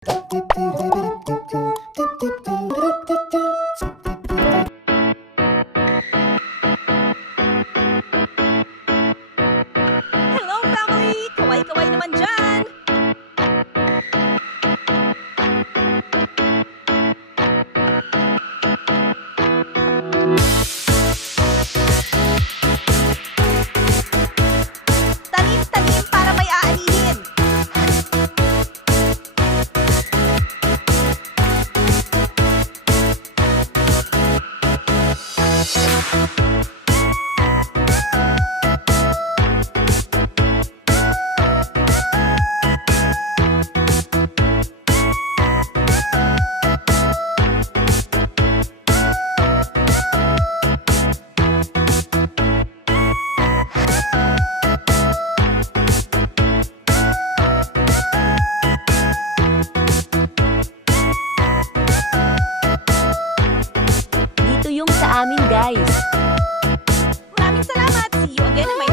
Hello, family! Kaway-kaway naman dyan! Tanim-tanim para may aanihin! Dito yung sa amin, guys. Maraming salamat! See you again in my